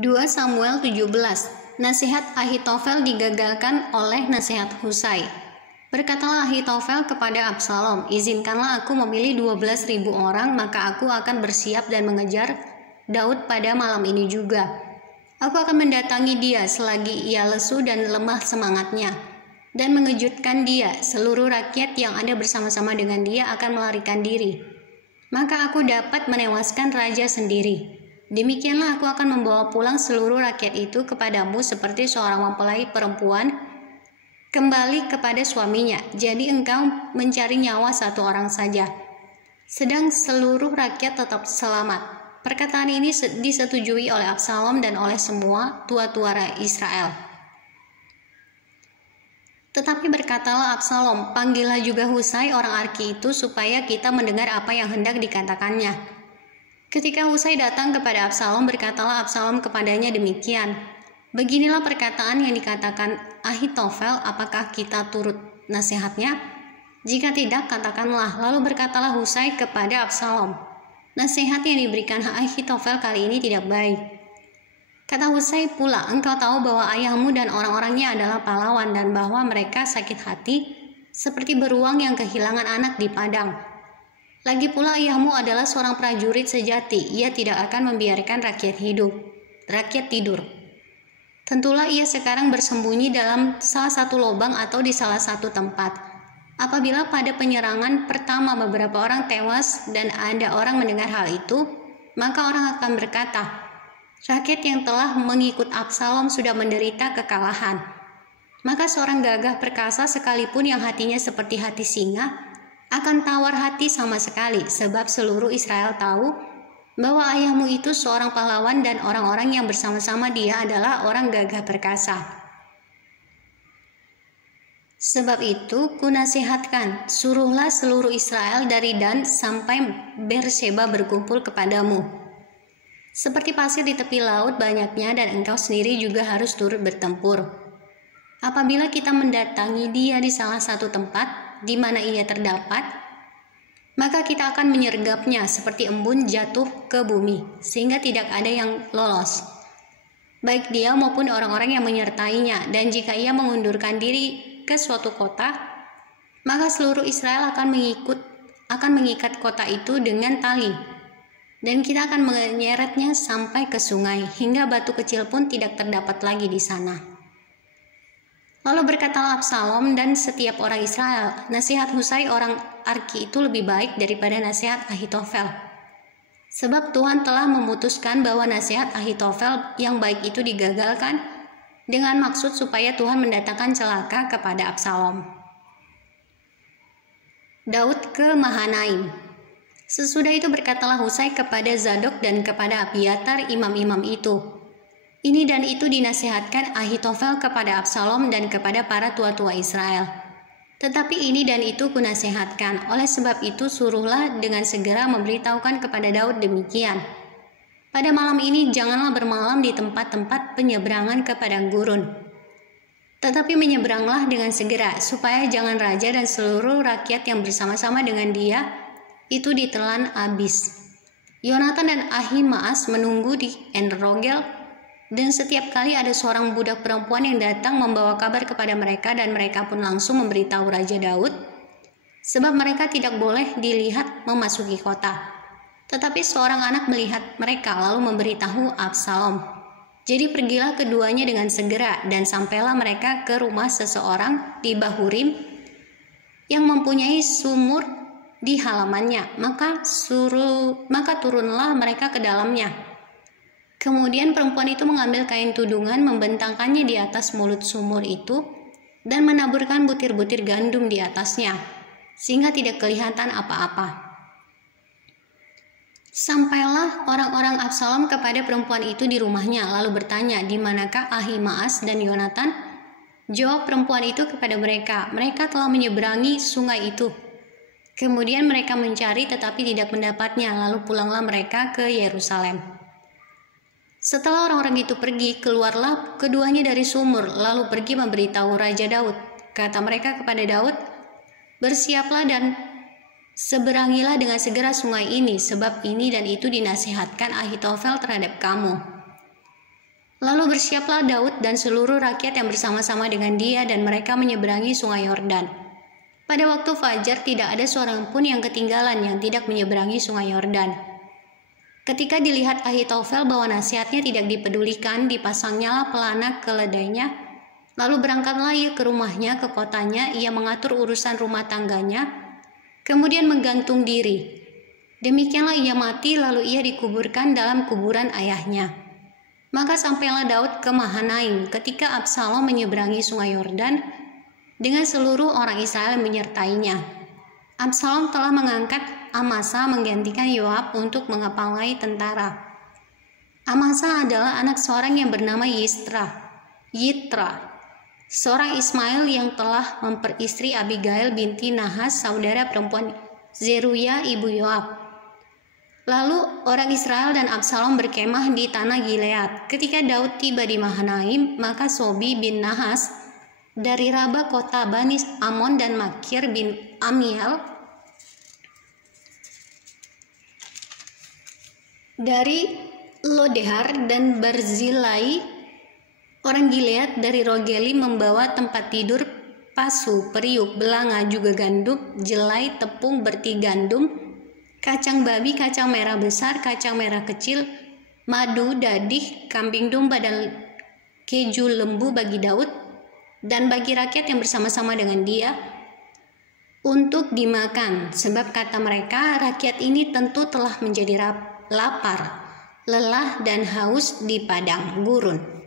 2 Samuel 17. Nasihat Ahitofel digagalkan oleh nasihat Husai. Berkatalah Ahitofel kepada Absalom, "Izinkanlah aku memilih 12.000 orang, maka aku akan bersiap dan mengejar Daud pada malam ini juga. Aku akan mendatangi dia selagi ia lesu dan lemah semangatnya, dan mengejutkan dia. Seluruh rakyat yang ada bersama-sama dengan dia akan melarikan diri. Maka aku dapat menewaskan raja sendiri. Demikianlah aku akan membawa pulang seluruh rakyat itu kepadamu seperti seorang mempelai perempuan kembali kepada suaminya. Jadi engkau mencari nyawa satu orang saja, sedang seluruh rakyat tetap selamat." Perkataan ini disetujui oleh Absalom dan oleh semua tua-tua Israel. Tetapi berkatalah Absalom, "Panggillah juga Husai orang Arki itu supaya kita mendengar apa yang hendak dikatakannya." Ketika Husai datang kepada Absalom, berkatalah Absalom kepadanya demikian, "Beginilah perkataan yang dikatakan Ahitofel, apakah kita turut nasihatnya? Jika tidak, katakanlah." Lalu berkatalah Husai kepada Absalom, "Nasihat yang diberikan Ahitofel kali ini tidak baik." Kata Husai pula, "Engkau tahu bahwa ayahmu dan orang-orangnya adalah pahlawan dan bahwa mereka sakit hati seperti beruang yang kehilangan anak di padang. Lagi pula ayahmu adalah seorang prajurit sejati. Ia tidak akan membiarkan rakyat tidur. Tentulah ia sekarang bersembunyi dalam salah satu lubang atau di salah satu tempat. Apabila pada penyerangan pertama beberapa orang tewas dan ada orang mendengar hal itu, maka orang akan berkata, 'Rakyat yang telah mengikut Absalom sudah menderita kekalahan.' Maka seorang gagah perkasa sekalipun yang hatinya seperti hati singa akan tawar hati sama sekali, sebab seluruh Israel tahu bahwa ayahmu itu seorang pahlawan dan orang-orang yang bersama-sama dia adalah orang gagah perkasa. Sebab itu kunasihatkan, suruhlah seluruh Israel dari Dan sampai Berseba berkumpul kepadamu. Seperti pasir di tepi laut banyaknya, dan engkau sendiri juga harus turut bertempur. Apabila kita mendatangi dia di salah satu tempat di mana ia terdapat, maka kita akan menyergapnya seperti embun jatuh ke bumi, sehingga tidak ada yang lolos, baik dia maupun orang-orang yang menyertainya. Dan jika ia mengundurkan diri ke suatu kota, maka seluruh Israel akan mengikat kota itu dengan tali, dan kita akan menyeretnya sampai ke sungai, hingga batu kecil pun tidak terdapat lagi di sana." Lalu berkatalah Absalom dan setiap orang Israel, "Nasihat Husai orang Arki itu lebih baik daripada nasihat Ahitofel. Sebab Tuhan telah memutuskan bahwa nasihat Ahitofel yang baik itu digagalkan dengan maksud supaya Tuhan mendatangkan celaka kepada Absalom." Daud ke Mahanaim. Sesudah itu berkatalah Husai kepada Zadok dan kepada Abiatar imam-imam itu, "Ini dan itu dinasihatkan Ahitofel kepada Absalom dan kepada para tua-tua Israel. Tetapi ini dan itu kunasihatkan. Oleh sebab itu suruhlah dengan segera memberitahukan kepada Daud demikian, 'Pada malam ini janganlah bermalam di tempat-tempat penyeberangan ke padang gurun. Tetapi menyeberanglah dengan segera, supaya jangan raja dan seluruh rakyat yang bersama-sama dengan dia itu ditelan habis.' Yonatan dan Ahimaas menunggu di En-Rogel, dan setiap kali ada seorang budak perempuan yang datang membawa kabar kepada mereka, dan mereka pun langsung memberitahu Raja Daud, sebab mereka tidak boleh dilihat memasuki kota. Tetapi seorang anak melihat mereka lalu memberitahu Absalom. Jadi pergilah keduanya dengan segera, dan sampailah mereka ke rumah seseorang di Bahurim yang mempunyai sumur di halamannya. Maka turunlah mereka ke dalamnya. Kemudian perempuan itu mengambil kain tudungan, membentangkannya di atas mulut sumur itu, dan menaburkan butir-butir gandum di atasnya, sehingga tidak kelihatan apa-apa. Sampailah orang-orang Absalom kepada perempuan itu di rumahnya, lalu bertanya, "Di manakah Ahimaas dan Yonatan?" Jawab perempuan itu kepada mereka, "Mereka telah menyeberangi sungai itu." Kemudian mereka mencari tetapi tidak mendapatnya, lalu pulanglah mereka ke Yerusalem. Setelah orang-orang itu pergi, keluarlah keduanya dari sumur, lalu pergi memberitahu Raja Daud. Kata mereka kepada Daud, "Bersiaplah dan seberangilah dengan segera sungai ini, sebab ini dan itu dinasihatkan Ahitofel terhadap kamu." Lalu bersiaplah Daud dan seluruh rakyat yang bersama-sama dengan dia dan mereka menyeberangi sungai Yordan. Pada waktu fajar tidak ada seorang pun yang ketinggalan yang tidak menyeberangi sungai Yordan. Ketika dilihat Ahitofel bahwa nasihatnya tidak dipedulikan, dipasangnyalah pelana keledainya. Lalu berangkatlah ia ke rumahnya, ke kotanya, ia mengatur urusan rumah tangganya, kemudian menggantung diri. Demikianlah ia mati, lalu ia dikuburkan dalam kuburan ayahnya. Maka sampailah Daud ke Mahanaim ketika Absalom menyeberangi sungai Yordan dengan seluruh orang Israel yang menyertainya. Absalom telah mengangkat Amasa menggantikan Yoab untuk mengepalai tentara. Amasa adalah anak seorang yang bernama Yitra, seorang Ismail yang telah memperistri Abigail binti Nahas, saudara perempuan Zeruya ibu Yoab. Lalu orang Israel dan Absalom berkemah di tanah Gilead. Ketika Daud tiba di Mahanaim, maka Sobi bin Nahas dari Raba kota Bani Amon dan Makir bin Amiel dari Lodehar dan Barzilai orang Gilead dari Rogeli membawa tempat tidur, pasu, periuk, belanga, juga gandum, jelai, tepung, berti gandum, kacang babi, kacang merah besar, kacang merah kecil, madu, dadih, kambing domba, dan keju lembu bagi Daud dan bagi rakyat yang bersama-sama dengan dia untuk dimakan. Sebab kata mereka, rakyat ini tentu telah menjadi lapar, lelah, dan haus di padang gurun.